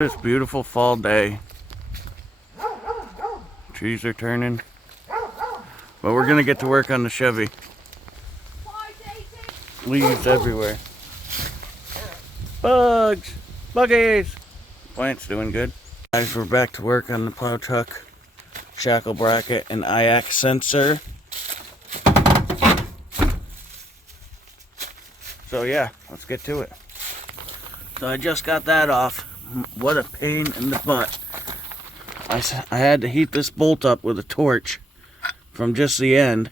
This beautiful fall day. Trees are turning. But we're gonna get to work on the Chevy. Leaves everywhere. Bugs! Buggies! Plant's doing good. Guys, we're back to work on the plow truck. Shackle bracket and IAC sensor. So yeah, let's get to it. So I just got that off. What a pain in the butt. I had to heat this bolt up with a torch from just the end,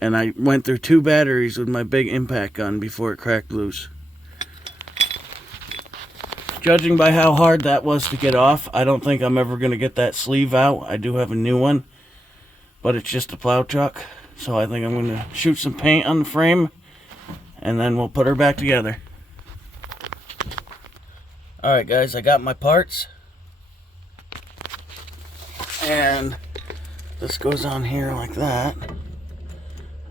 and I went through 2 batteries with my big impact gun before it cracked loose. Judging by how hard that was to get off, I don't think I'm ever going to get that sleeve out. I do have a new one, but it's just a plow truck, so I think I'm going to shoot some paint on the frame, and then we'll put her back together. Alright guys, I got my parts, and this goes on here like that,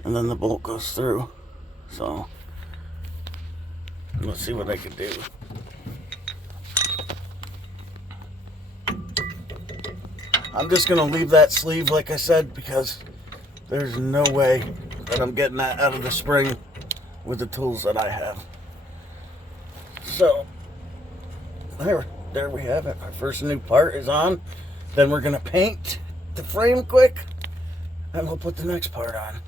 and then the bolt goes through. So let's see what I can do. I'm just gonna leave that sleeve like I said, because there's no way that I'm getting that out of the spring with the tools that I have. So there we have it. Our first new part is on. Then we're gonna paint the frame quick, and we'll put the next part on.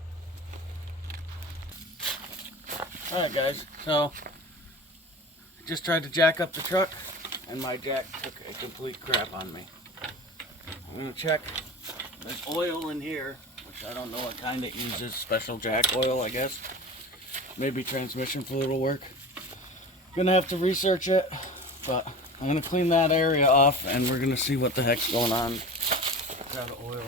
Alright guys, so I just tried to jack up the truck, and my jack took a complete crap on me. I'm gonna check. There's oil in here, which I don't know what kind it uses. Special jack oil, I guess. Maybe transmission fluid will work. Gonna have to research it, but I'm gonna clean that area off, and we're gonna see what the heck's going on. It's out of oil.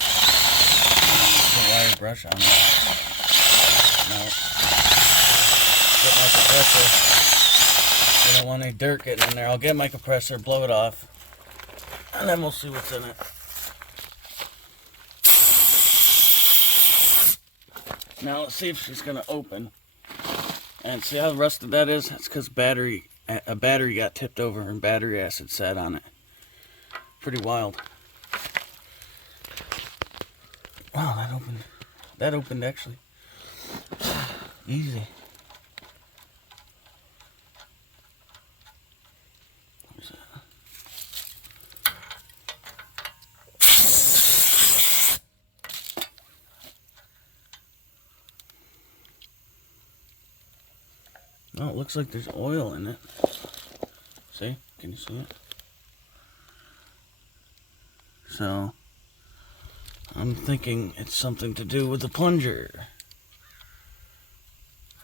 There's a wire brush on it. No. Put my compressor. I don't want any dirt getting in there. I'll get my compressor, blow it off, and then we'll see what's in it. Now let's see if she's gonna open. And see how rusted that is? That's because a battery got tipped over and battery acid sat on it. Pretty wild. Wow, that opened. That opened actually. Easy. Where's that? Oh, it looks like there's oil in it. See? Can you see it? So, I'm thinking it's something to do with the plunger,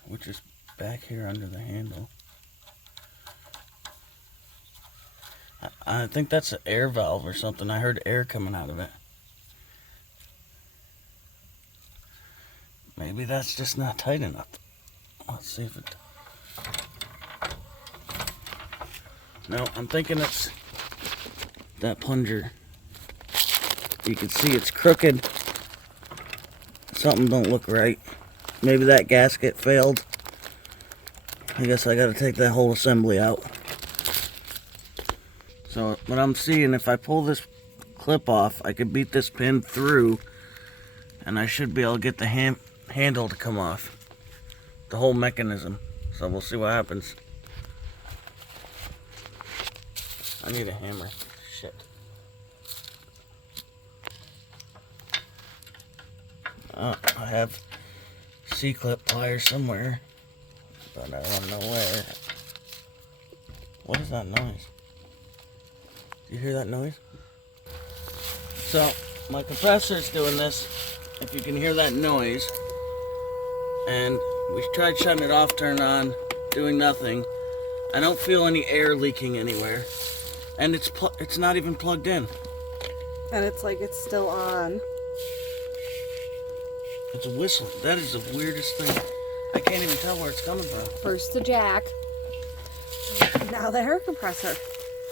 which is back here under the handle. I think that's an air valve or something. I heard air coming out of it. Maybe that's just not tight enough. Let's see if it... No, I'm thinking it's that plunger. You can see it's crooked. Something don't look right. Maybe that gasket failed. I guess I gotta take that whole assembly out. So what I'm seeing, if I pull this clip off, I could beat this pin through, and I should be able to get the handle to come off. The whole mechanism. So we'll see what happens. I need a hammer. Shit. I have C-clip pliers somewhere, but I don't know where. What is that noise? Do you hear that noise? So, my compressor is doing this, if you can hear that noise, and we tried shutting it off, turn on, doing nothing. I don't feel any air leaking anywhere. And it's not even plugged in. And it's like it's still on. It's whistling. That is the weirdest thing. I can't even tell where it's coming from. First the jack. Now the air compressor.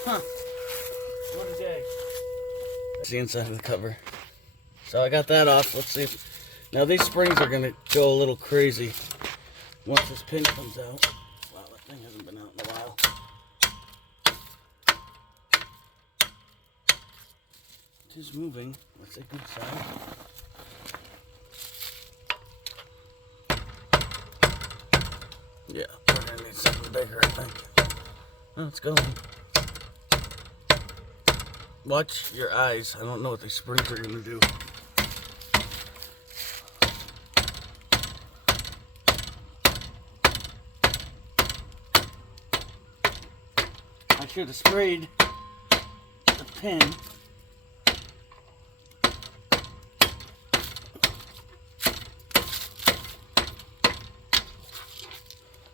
Huh. What a day. That's the inside of the cover. So I got that off. Let's see if... Now these springs are going to go a little crazy. once this pin comes out. Wow, that thing hasn't been out in a while. It is moving. That's a good sign. Yeah, we're gonna need something bigger, I think. Oh, it's going. Watch your eyes. I don't know what these springs are gonna do. I should have sprayed the pin.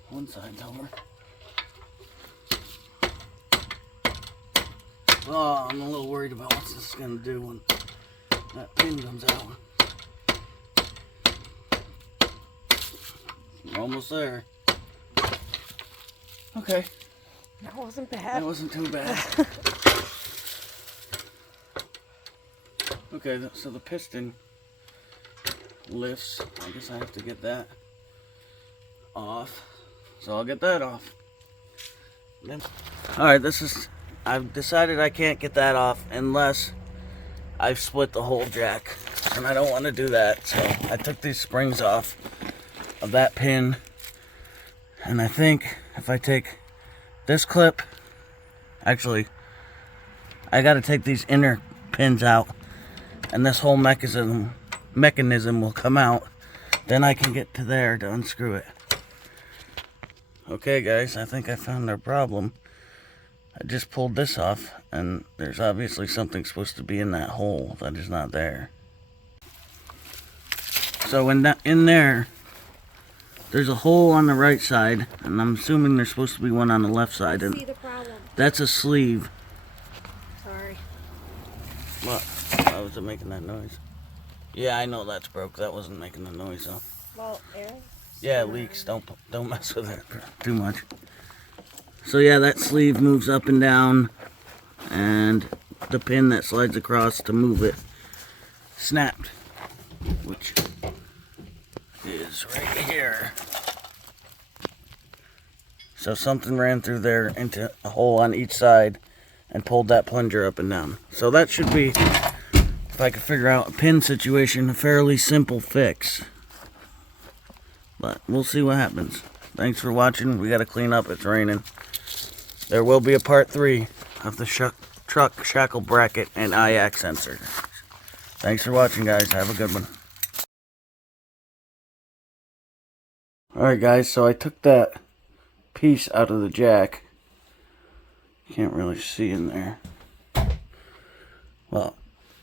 One side's over. Oh, I'm a little worried about what this is going to do when that pin comes out. We're almost there. Okay. That wasn't bad. That wasn't too bad. Okay, so the piston lifts. I guess I have to get that off. So I'll get that off. Alright, I've decided I can't get that off unless I've split the whole jack. And I don't want to do that. So I took these springs off of that pin. And I think if I take this clip, actually, I got to take these inner pins out. And this whole mechanism will come out. Then I can get to there to unscrew it. Okay guys, I think I found our problem. I just pulled this off, and there's obviously something supposed to be in that hole that is not there. So in there, there's a hole on the right side, and I'm assuming there's supposed to be one on the left side. And see the problem. that's a sleeve. Sorry. What? Why was it making that noise? Yeah, I know that's broke. That wasn't making the noise though. Well, air. Yeah, it leaks. Don't mess with it too much. So yeah, that sleeve moves up and down, and the pin that slides across to move it snapped, which is right here. So something ran through there into a hole on each side and pulled that plunger up and down. So that should be, if I could figure out a pin situation, a fairly simple fix. But we'll see what happens. Thanks for watching. We got to clean up. It's raining. There will be a part 3 of the truck shackle bracket and IAC sensor. Thanks for watching, guys. Have a good one. Alright, guys. So I took that piece out of the jack. Can't really see in there. Well,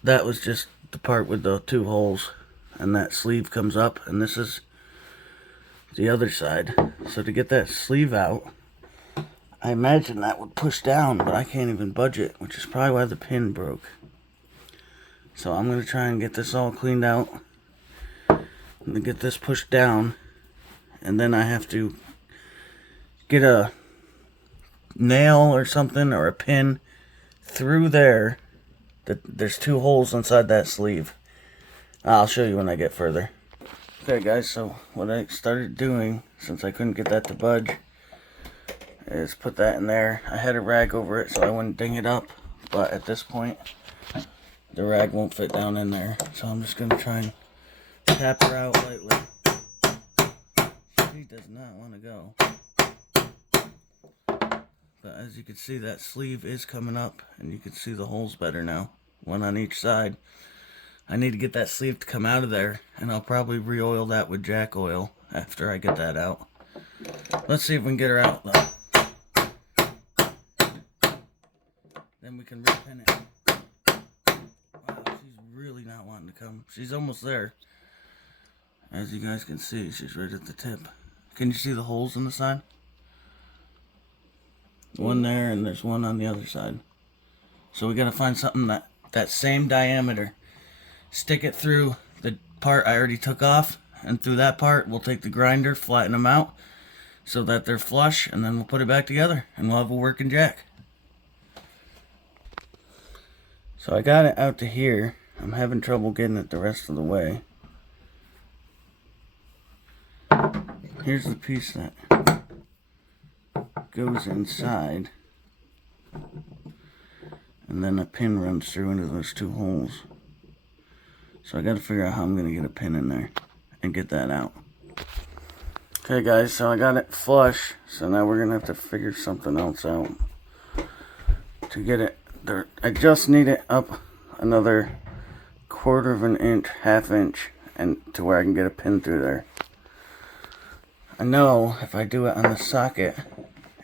that was just the part with the 2 holes. And that sleeve comes up. And this is the other side. So to get that sleeve out, I imagine that would push down, but I can't even budge it, which is probably why the pin broke. So I'm going to try and get this all cleaned out. I'm going to get this pushed down, and then I have to get a nail or something, or a pin through there. There's 2 holes inside that sleeve. I'll show you when I get further. Okay guys, so what I started doing, since I couldn't get that to budge, is put that in there. I had a rag over it so I wouldn't ding it up, but at this point the rag won't fit down in there, so I'm just going to try and tap her out lightly. She does not want to go. But as you can see, that sleeve is coming up, and you can see the holes better now, one on each side. I need to get that sleeve to come out of there, and I'll probably re-oil that with jack oil after I get that out. Let's see if we can get her out though. Then we can repin it. Wow, she's really not wanting to come. She's almost there. As you guys can see, she's right at the tip. Can you see the holes in the side? One there, and there's one on the other side. So we gotta find something that same diameter. Stick it through the part I already took off, and through that part we'll take the grinder, flatten them out so that they're flush, and then we'll put it back together and we'll have a working jack. So I got it out to here. I'm having trouble getting it the rest of the way. here's the piece that goes inside, and then a pin runs through into those two holes. So I got to figure out how I'm going to get a pin in there and get that out. Okay guys, so I got it flush, so now we're going to have to figure something else out to get it there. I just need it up another 1/4 of an inch, 1/2 inch, and to where I can get a pin through there. I know if I do it on the socket,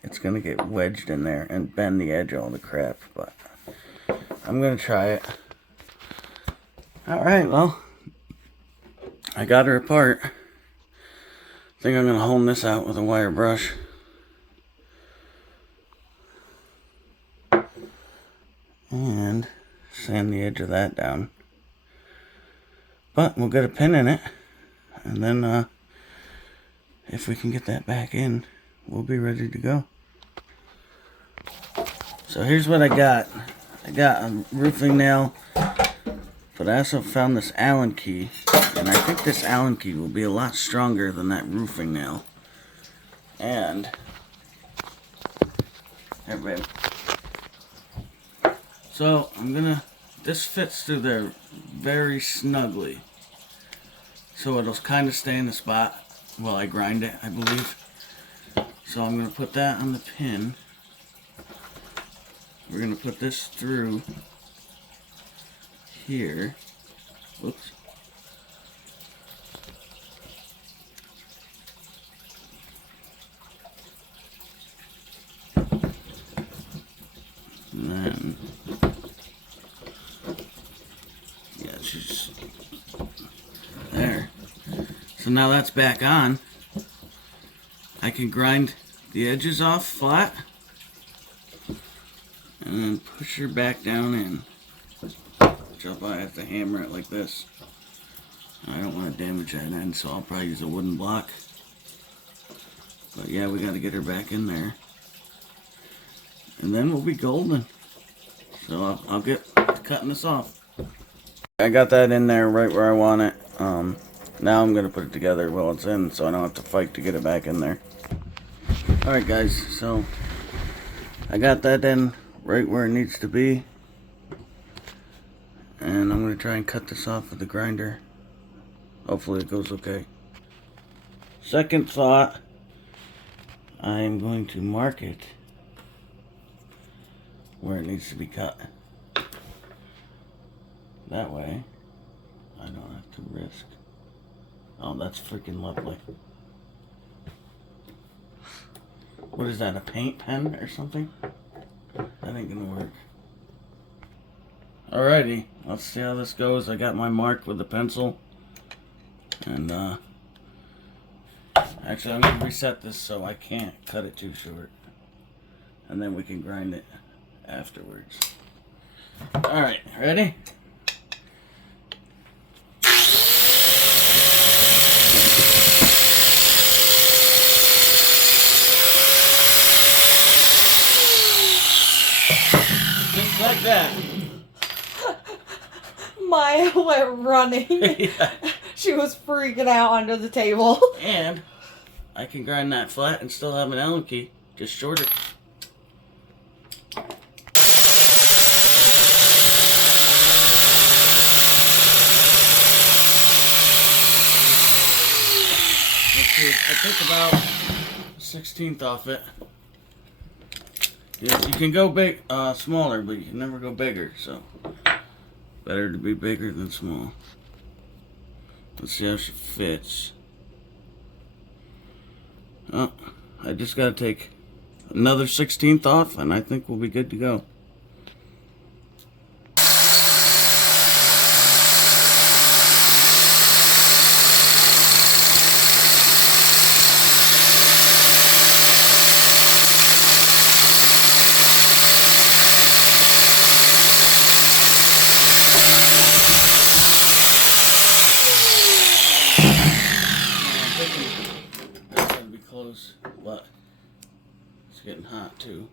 it's going to get wedged in there and bend the edge all the crap, but I'm going to try it. Alright, well, I got her apart. I think I'm going to hone this out with a wire brush. And sand the edge of that down. But we'll get a pin in it. And then if we can get that back in, we'll be ready to go. So here's what I got. I got a roofing nail. But I also found this Allen key, and I think this Allen key will be a lot stronger than that roofing nail. And, here, babe. So, this fits through there very snugly. So it'll kind of stay in the spot while I grind it, I believe. So I'm going to put that on the pin. We're going to put this through here. Whoops. And then, yeah, it's just there. So now that's back on. I can grind the edges off flat and then push her back down in. I'll probably have to hammer it like this. I don't want to damage that end, so I'll probably use a wooden block. But yeah, we got to get her back in there. And then we'll be golden. So I'll get cutting this off. I got that in there right where I want it. Now I'm going to put it together while it's in, so I don't have to fight to get it back in there. Alright guys, so I got that in right where it needs to be. And I'm going to try and cut this off with the grinder. Hopefully it goes okay. Second thought, I'm going to mark it where it needs to be cut. That way, I don't have to risk. Oh, that's freaking lovely. What is that, a paint pen or something? That ain't gonna work. Alrighty, let's see how this goes. I got my mark with the pencil. And, actually I'm gonna reset this so I can't cut it too short. And then we can grind it afterwards. Alright, ready? Just like that. Maya went running. Yeah. She was freaking out under the table. And I can grind that flat and still have an Allen key, just shorter. Let's see, I took about 1/16 off it. Yes, you can go big, smaller, but you can never go bigger, so better to be bigger than small. Let's see how she fits. Oh, I just gotta take another 1/16 off, and I think we'll be good to go. That's gonna be close, but it's getting hot too.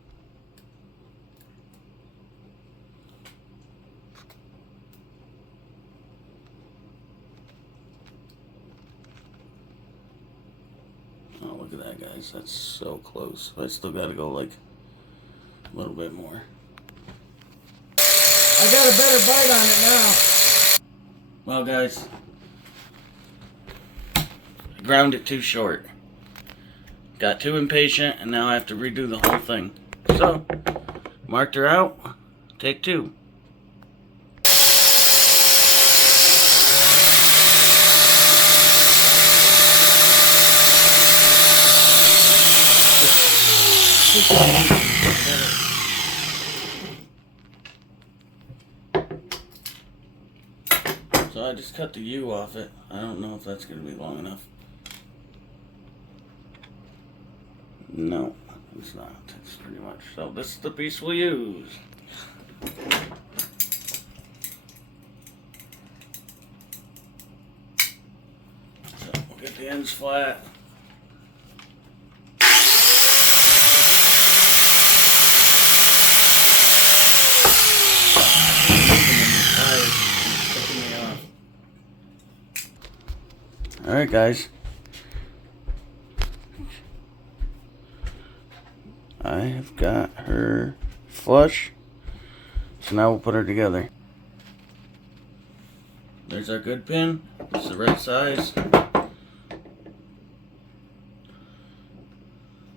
at that, guys. That's so close. I still gotta go like a little bit more. I got a better bite on it now. Well, guys, I ground it too short. Got too impatient, and now I have to redo the whole thing. So, marked her out. Take 2. So I just cut the U off it. I don't know if that's going to be long enough. No, it's not. It's pretty much. So this is the piece we'll use. So we'll get the ends flat. Alright, guys. I have got her flush. So now we'll put her together. There's our good pin. It's the right size.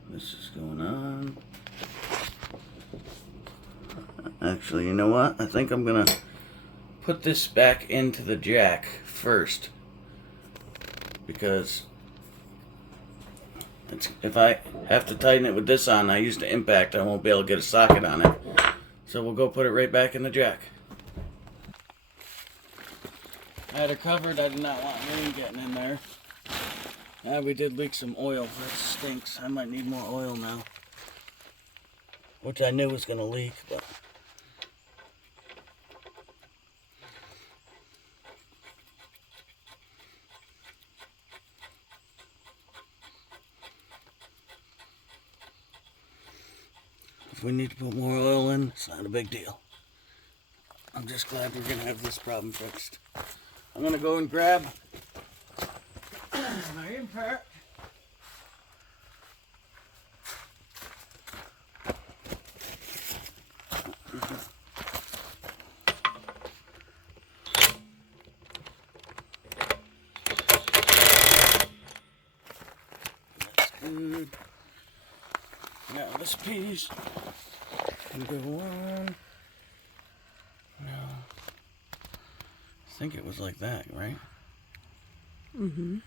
This is going on. Actually, you know what? I think I'm gonna put this back into the jack first. Because if I have to tighten it with this on, I use the impact, I won't be able to get a socket on it. So we'll go put it right back in the jack. I had it covered, I did not want rain getting in there. We did leak some oil, that stinks. I might need more oil now. Which I knew was going to leak, but... if we need to put more oil in, it's not a big deal. I'm just glad we're going to have this problem fixed. I'm going to go and grab my impact. That's good. Now this piece can go on. No. I think it was like that, right? Mm-hmm.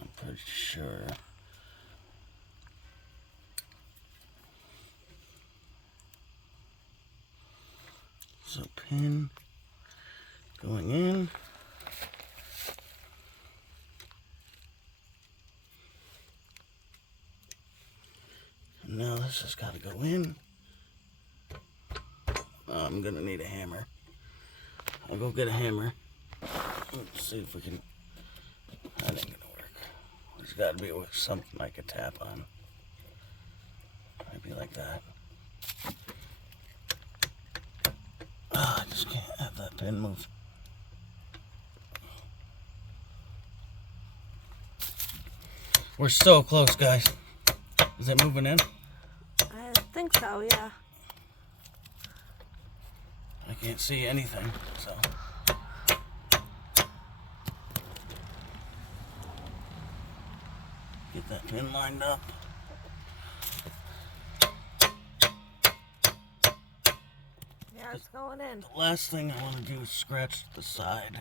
I'm pretty sure. So pin going in. And now this has got to go in. I'm gonna need a hammer. I'll go get a hammer. Let's see if we can. That ain't gonna work. There's got to be something I could tap on. Maybe like that. Oh, I just can't have that pin move. We're so close, guys. Is it moving in? I think so, yeah. I can't see anything, so. Get that pin lined up. Yeah, it's going in. The last thing I want to do is scratch the side.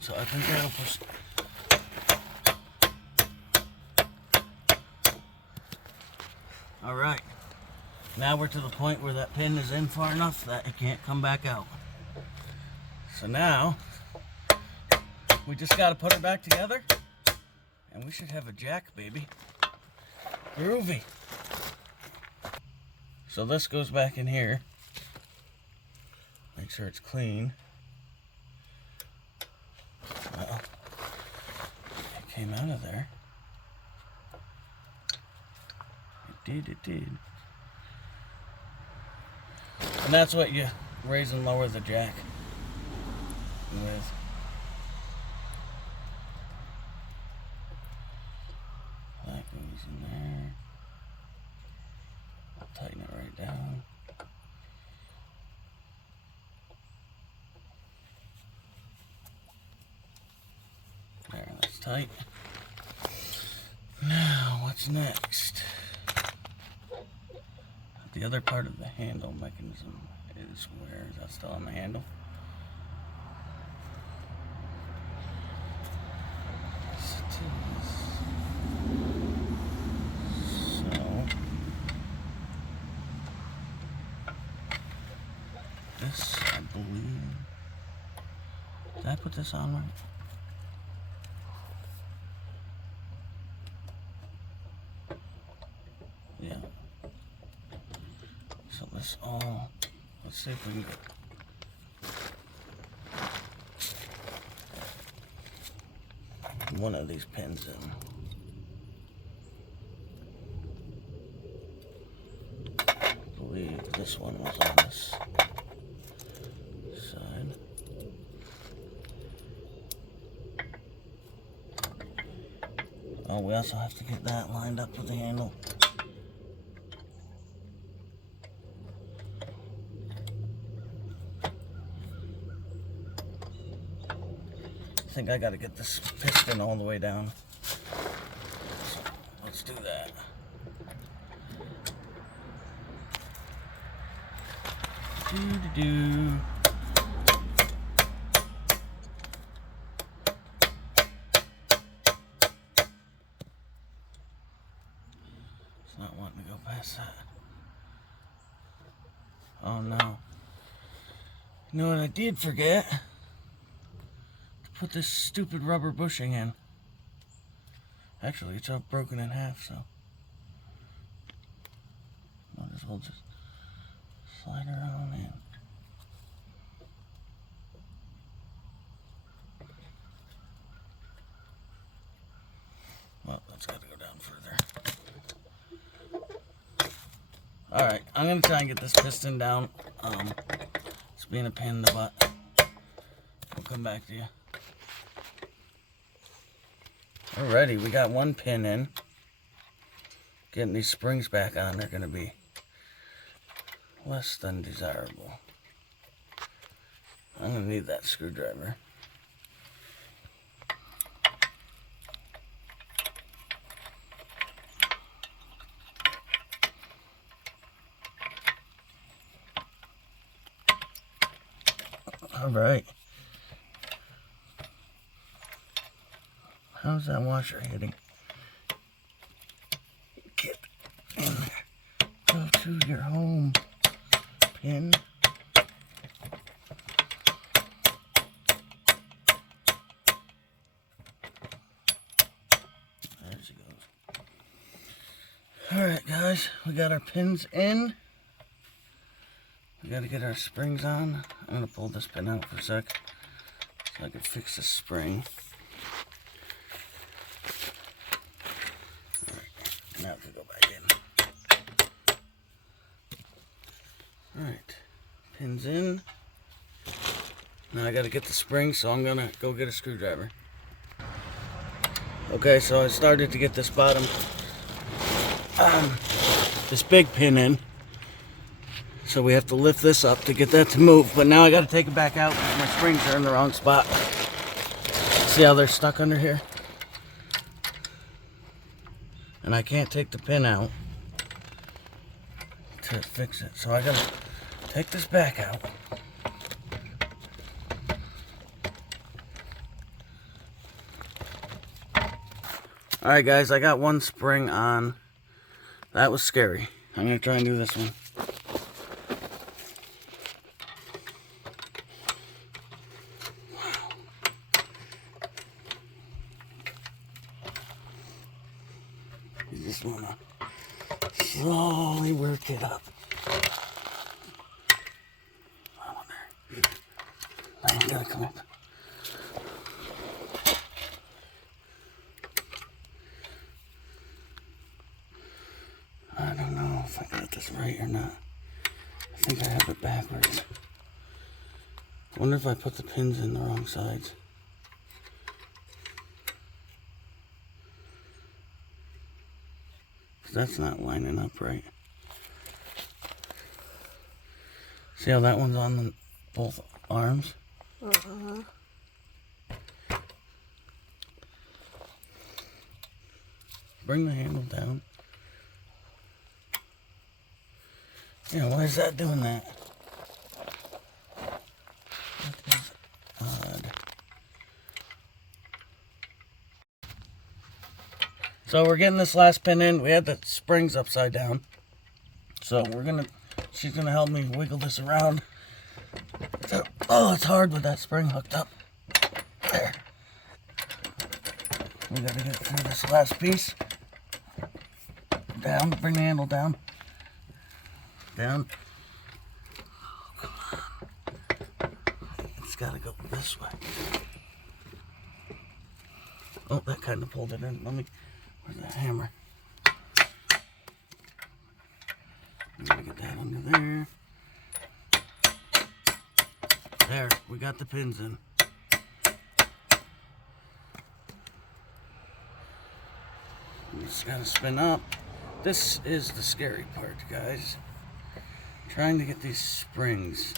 So I think that'll push. All right. Now we're to the point where that pin is in far enough that it can't come back out. So now, we just got to put it back together, and we should have a jack, baby. Groovy. So this goes back in here. Make sure it's clean. Well, it came out of there. It did. And that's what you raise and lower the jack with. goes in there. I'll tighten it right down. There, that's tight. Now, what's next? The other part of the handle mechanism is where? Is that still on the handle? Yes, it is. So, this, I believe. Did I put this on right? Yeah. So this all, let's see if we can get one of these pins in. I believe this one was on this side. Oh, we also have to get that lined up with the handle. I think I gotta get this piston all the way down. So let's do that. Do-do-do. It's not wanting to go past that. Oh no. You know what I did forget? Put this stupid rubber bushing in. Actually, it's all broken in half, so might as well just slide her on in. Well, that's got to go down further. Alright, I'm going to try and get this piston down. It's being a pain in the butt. We'll come back to you. Alrighty, we got one pin in. Getting these springs back on are going to be less than desirable. I'm going to need that screwdriver. Alright. How's that washer hitting? Get in there. Go to your home pin. There she goes. Alright guys, we got our pins in. We gotta get our springs on. I'm gonna pull this pin out for a sec so I can fix the spring. Now we can go back in. Alright, pins in. Now I gotta get the spring, so I'm gonna go get a screwdriver. Okay, so I started to get this bottom, this big pin in. So we have to lift this up to get that to move. But now I gotta take it back out because my springs are in the wrong spot. See how they're stuck under here? And I can't take the pin out to fix it. So I gotta take this back out. Alright guys, I got one spring on. That was scary. I'm gonna try and do this one. You just wanna slowly work it up. I wonder. I ain't gotta come up. I don't know if I got this right or not. I think I have it backwards. I wonder if I put the pins in the wrong sides. That's not lining up right. See how that one's on both arms? Uh-huh. Bring the handle down. Yeah, why is that doing that? That is odd. So we're getting this last pin in. We had the springs upside down. So she's gonna help me wiggle this around. Oh, it's hard with that spring hooked up. There. We gotta get through this last piece. Down, bring the handle down. Down. Oh, come on. It's gotta go this way. Oh, that kind of pulled it in. Where's the hammer? I'm gonna get that under there. There, we got the pins in. Just gotta spin up. This is the scary part, guys. Trying to get these springs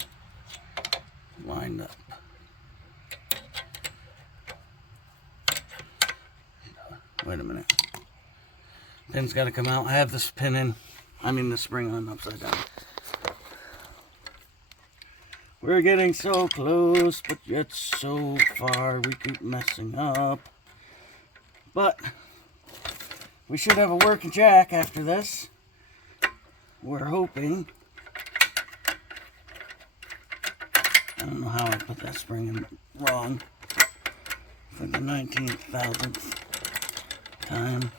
lined up. Wait a minute. Pin's gotta come out. I have this pin in. The spring on upside down. We're getting so close, but yet so far. We keep messing up. But we should have a working jack after this. We're hoping. I don't know how I put that spring in wrong for the 19,000th time.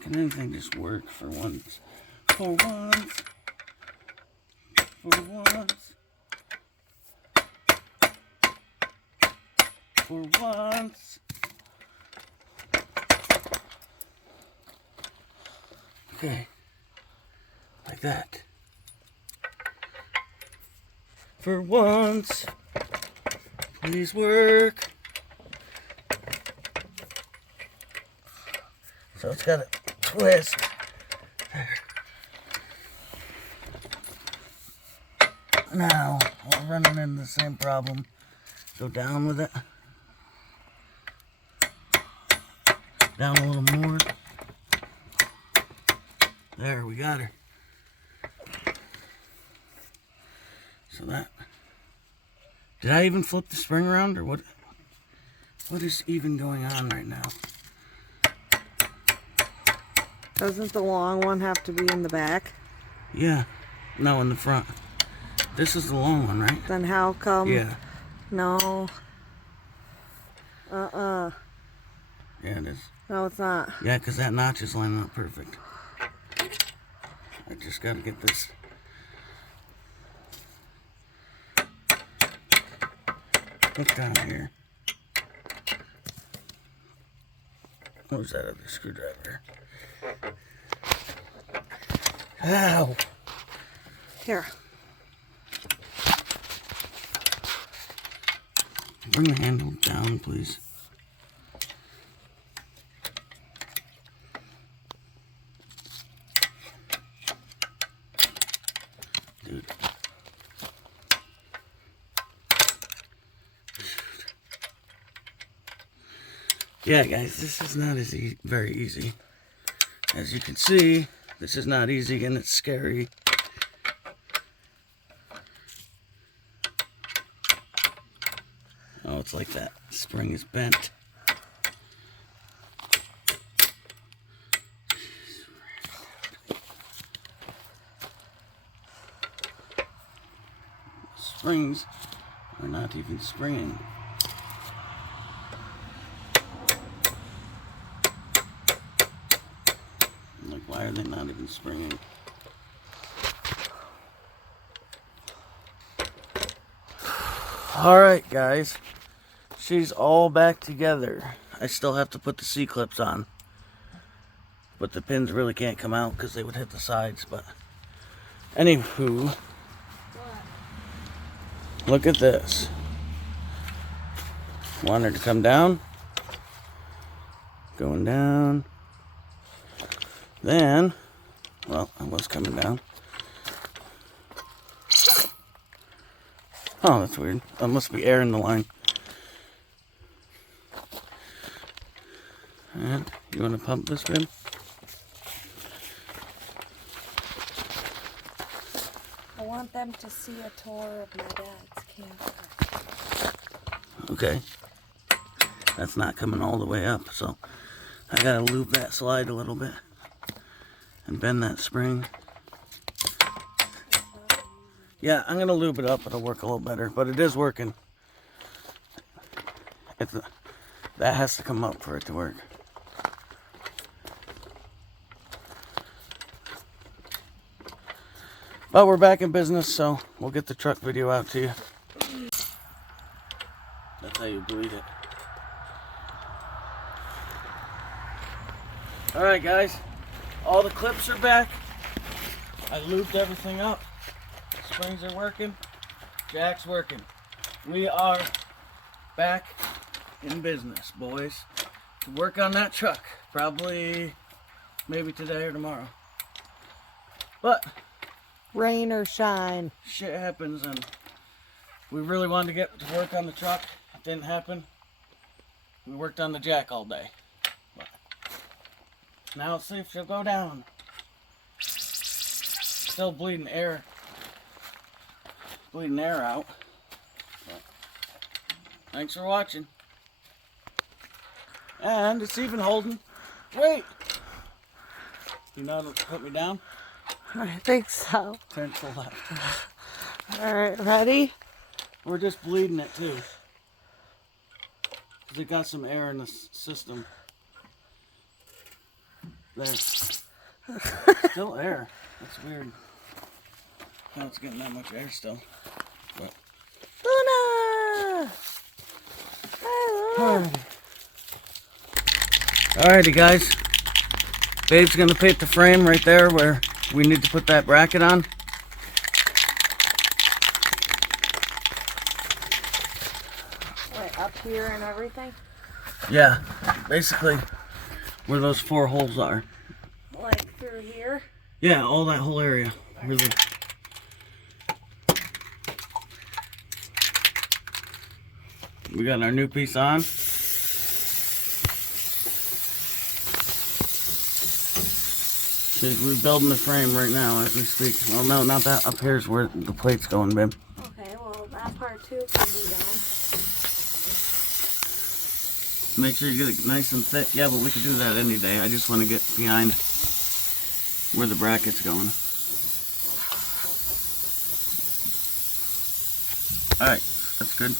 Can anything just work for once? For once. For once. For once. Okay. Like that. For once. Please work. So it's got a twist. There. Now, we're running into the same problem. Go down with it. Down a little more. There, we got her. So that... Did I even flip the spring around, or what? What is even going on right now? Doesn't the long one have to be in the back? Yeah. No, in the front. This is the long one, right? Then how come? Yeah. No. Yeah, it is. No, it's not. Yeah, because that notch is lining up perfect. I just got to get this. Hook down here. Where's that other screwdriver? Ow! Here. Bring the handle down, please. Dude. Yeah, guys, this is not very easy. As you can see, this is not easy and it's scary. Oh, it's like that spring is bent. Springs are not even springing. Like, why are they not even springing? Alright, guys. She's all back together. I still have to put the C-clips on. But the pins really can't come out because they would hit the sides. But anywho, look at this. Want her to come down? Going down. Then, well, I was coming down. Oh, that's weird. That must be air in the line. And you want to pump this, babe? I want them to see a tour of my dad's camper. Okay. That's not coming all the way up, so I gotta loop that slide a little bit and bend that spring. Yeah, I'm gonna lube it up. It'll work a little better, but it is working. That has to come up for it to work. But we're back in business, so we'll get the truck video out to you. That's how you bleed it. Alright guys, all the clips are back. I lubed everything up. Springs are working. Jack's working. We are back in business, boys. To work on that truck. Probably, maybe today or tomorrow. But Rain or shine. shit happens, and we really wanted to get to work on the truck. It didn't happen. We worked on the Jack all day. But now let's see if she'll go down. Still bleeding air out. But thanks for watching. And it's even holding. Wait! You know how to put me down? I think so. Turn to the left. Alright, ready? We're just bleeding it too. Because it got some air in the system. There. Still air. That's weird. How it's getting that much air still. But. Luna! Hi, Luna. Alrighty guys. Babe's gonna paint the frame right there where we need to put that bracket on. Wait, up here and everything? Yeah, basically where those 4 holes are. Like through here? Yeah, all that whole area. Really. We got our new piece on. We're building the frame right now as we speak. Well, no, not that. Up here's where the plate's going, babe. Okay, well, that part too can be done. Make sure you get it nice and thick. Yeah, but we could do that any day. I just want to get behind where the bracket's going. Alright, that's good.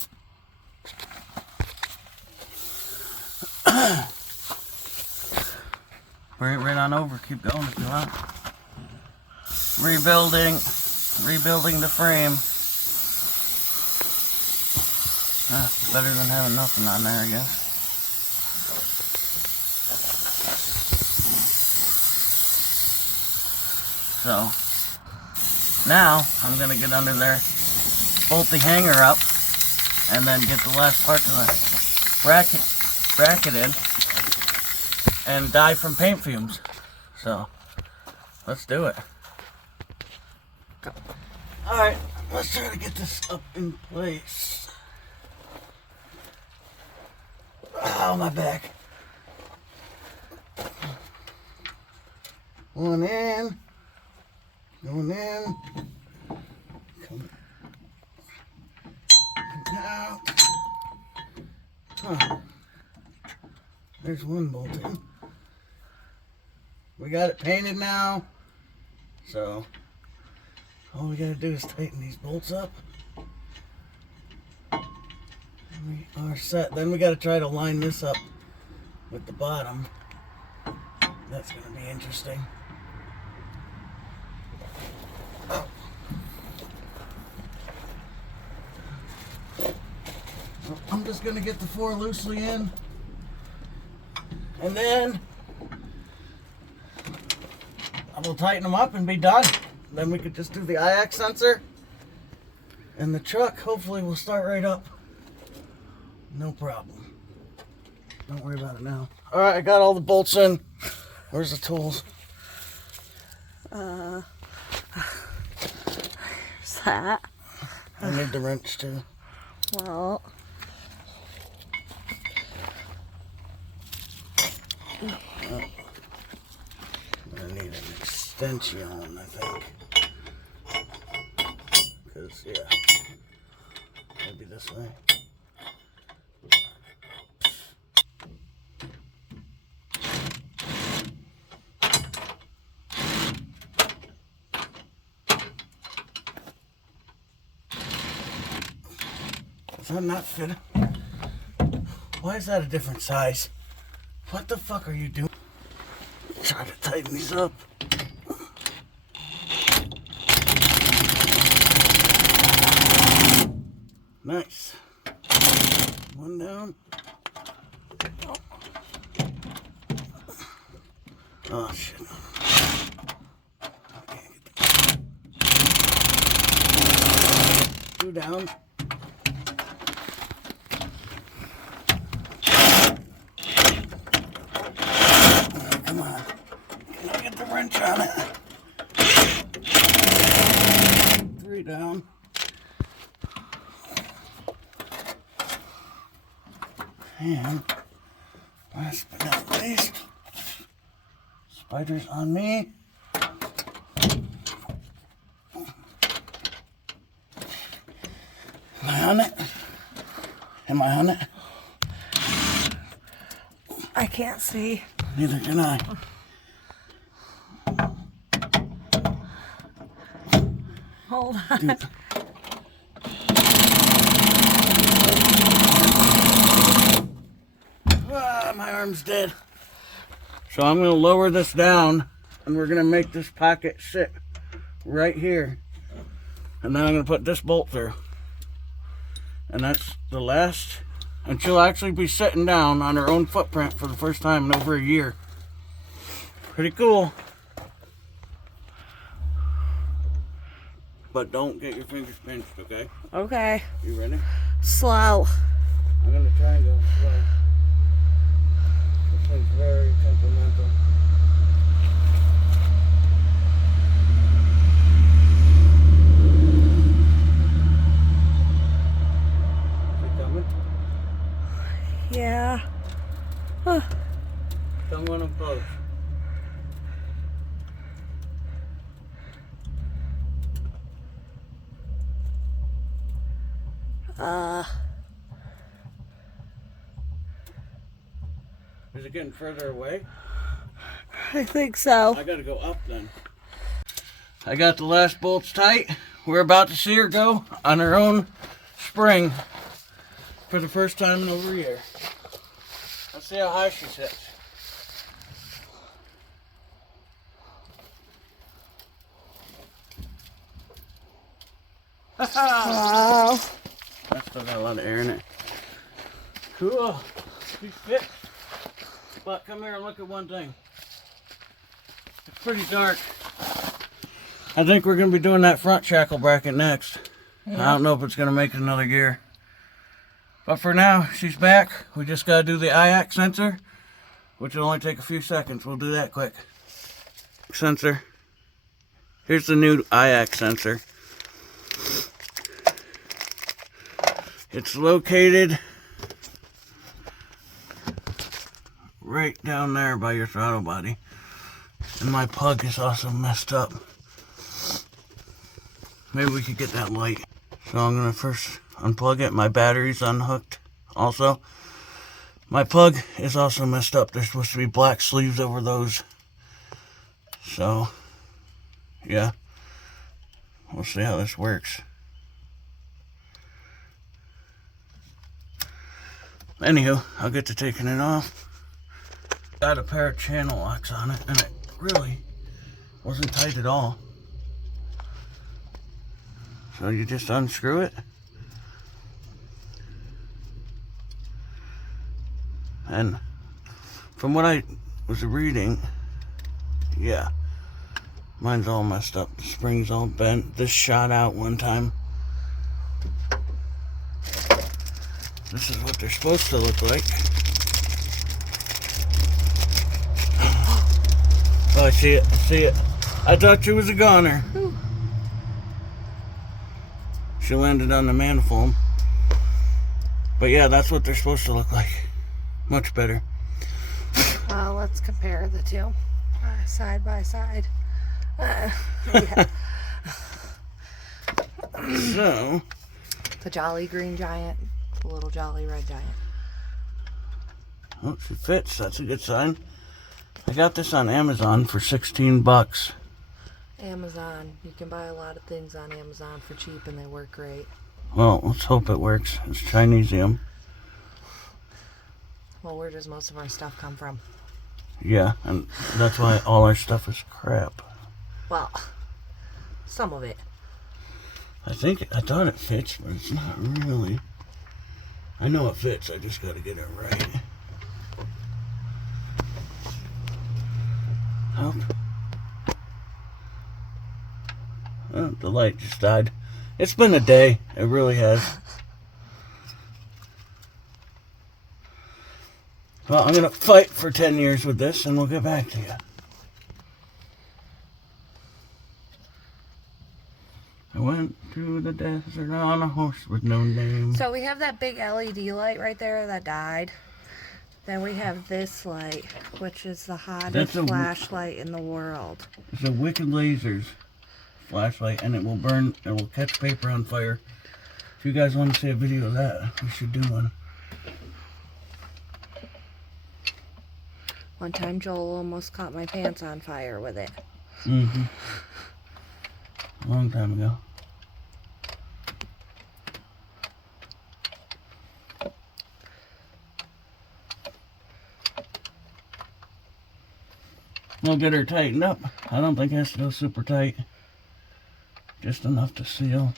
Bring it right on over. Keep going if you want. Rebuilding the frame. It's better than having nothing on there, I guess. So now I'm gonna get under there, bolt the hanger up, and then get the last part of the bracket in, and die from paint fumes. So let's do it. All right, let's try to get this up in place. Oh, my back. One in. Going in. Coming out. Huh. There's one bolt in. We got it painted now. So all we gotta do is tighten these bolts up. And we are set. Then we gotta try to line this up with the bottom. That's gonna be interesting. I'm just gonna get the 4 loosely in, and then I will tighten them up and be done. Then we could just do the IX sensor, and the truck hopefully will start right up. No problem. Don't worry about it now. Alright, I got all the bolts in. Where's the tools? Here's that. I need the wrench too. Well, I need an extension, I think. Because, yeah. Maybe this way. Does that not fit? Why is that a different size? What the fuck are you doing? Try to tighten these up. Nice. One down. Oh shit. Two down. Come on. Can I get the wrench on it? Three down. And last but not least, spiders on me. Am I on it? Am I on it? I can't see. Neither can I. Hold on. Dude. Ah, my arm's dead. So I'm going to lower this down and we're going to make this pocket sit right here. And then I'm going to put this bolt through. And that's the last. And she'll actually be sitting down on her own footprint for the first time in over a year. Pretty cool. But don't get your fingers pinched, okay? Okay. You ready? Slow. I'm going to try and go slow. This thing's very temperamental. Yeah. Huh. Come on up close. Is it getting further away? I think so. I gotta go up then. I got the last bolts tight. We're about to see her go on her own spring for the first time in over a year. Let's see how high she sits. Wow. That's still got a lot of air in it. Cool. She's fixed. But come here and look at one thing. It's pretty dark. I think we're going to be doing that front shackle bracket next. Yeah. I don't know if it's going to make it another gear. But for now, she's back. We just got to do the IAC sensor, which will only take a few seconds. We'll do that quick. Sensor. Here's the new IAC sensor. It's located right down there by your throttle body. And my plug is also messed up. Maybe we could get that light. So I'm going to first unplug it. My battery's unhooked also. My plug is also messed up. There's supposed to be black sleeves over those. So, yeah. We'll see how this works. Anywho, I'll get to taking it off. Got a pair of channel locks on it, and it really wasn't tight at all. So you just unscrew it. And from what I was reading, yeah, mine's all messed up. The spring's all bent. This shot out one time. This is what they're supposed to look like. Oh, I see it. I see it. I thought she was a goner. She landed on the manifold. But yeah, that's what they're supposed to look like. Much better. Let's compare the two side by side. Yeah. So, The Jolly Green Giant, the little Jolly Red Giant. oh, she fits. That's a good sign. I got this on Amazon for 16 bucks. Amazon. You can buy a lot of things on Amazon for cheap and they work great. Well, let's hope it works. It's Chinesium. Well, where does most of our stuff come from? Yeah, and that's why all our stuff is crap. Well, some of it. I thought it fits, but it's not really. I know it fits, I just gotta get it right. Help. Oh, the light just died. It's been a day. It really has. Well, I'm gonna fight for 10 years with this and we'll get back to you. I went to the desert on a horse with no name. So we have that big LED light right there that died. Then we have this light, which is the hottest flashlight in the world. It's a Wicked Lasers flashlight, and it will burn. It will catch paper on fire. If you guys want to see a video of that, we should do one. One time Joel almost caught my pants on fire with it. Mm-hmm. A long time ago. We'll get her tightened up. I don't think it has to go super tight. Just enough to seal.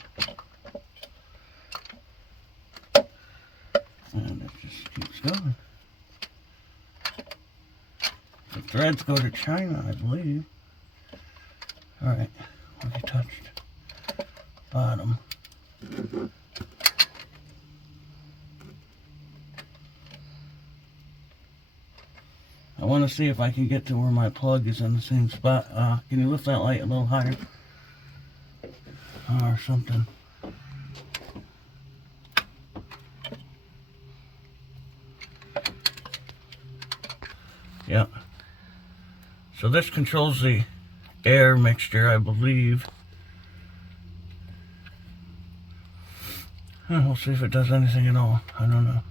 And it just keeps going. The threads go to China, I believe. Alright, what have you touched? Bottom. I want to see if I can get to where my plug is in the same spot. Can you lift that light a little higher? Or something. Yeah. So this controls the air mixture, I believe. We'll see if it does anything at all. I don't know.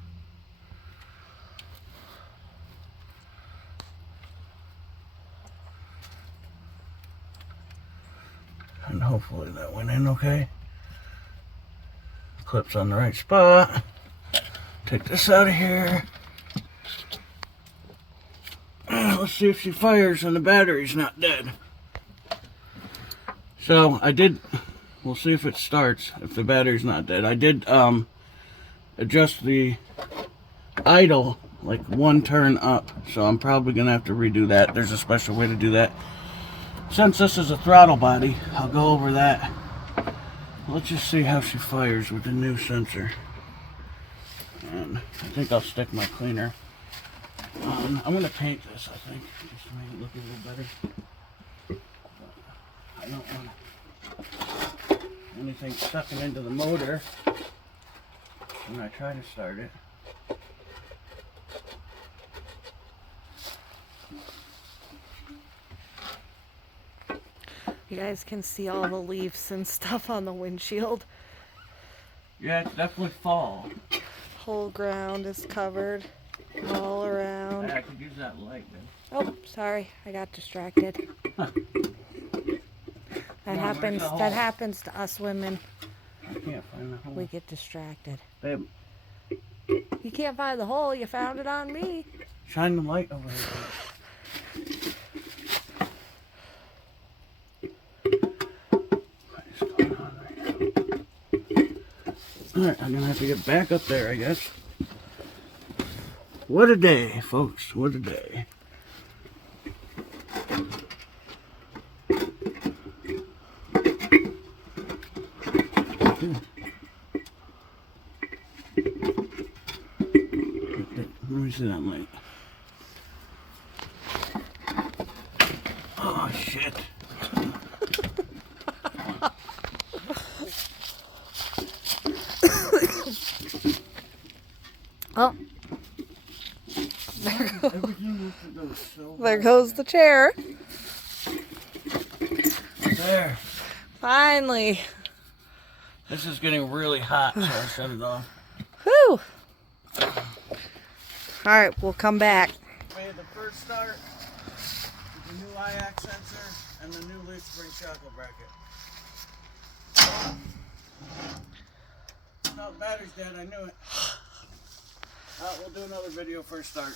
And hopefully that went in okay. Clip's on the right spot. Take this out of here. Let's see if she fires and the battery's not dead. So we'll see if it starts, if the battery's not dead. I did adjust the idle like one turn up, so I'm probably gonna have to redo that. There's a special way to do that. Since this is a throttle body, I'll go over that. Let's just see how she fires with the new sensor. And I think I'll stick my cleaner. I'm going to paint this, I think, just to make it look a little better. I don't want anything sucking into the motor when I try to start it. You guys can see all the leaves and stuff on the windshield. Yeah, it's definitely fall. Whole ground is covered all around. I could use that light then. Oh, sorry, I got distracted. That happens to us women. I can't find the hole. We get distracted. Babe, You can't find the hole, you found it on me. shine the light over here. What is going on right now? Alright, I'm gonna have to get back up there, I guess. What a day, folks. What a day. Let me see that light. shit. Oh, So there goes the chair. there. Finally. This is getting really hot, so I shut it off. Whew. Alright, we'll come back. We had the first start with the new IAC sensor and the new leaf spring shackle bracket. No, the battery's dead, I knew it. We'll do another video first start.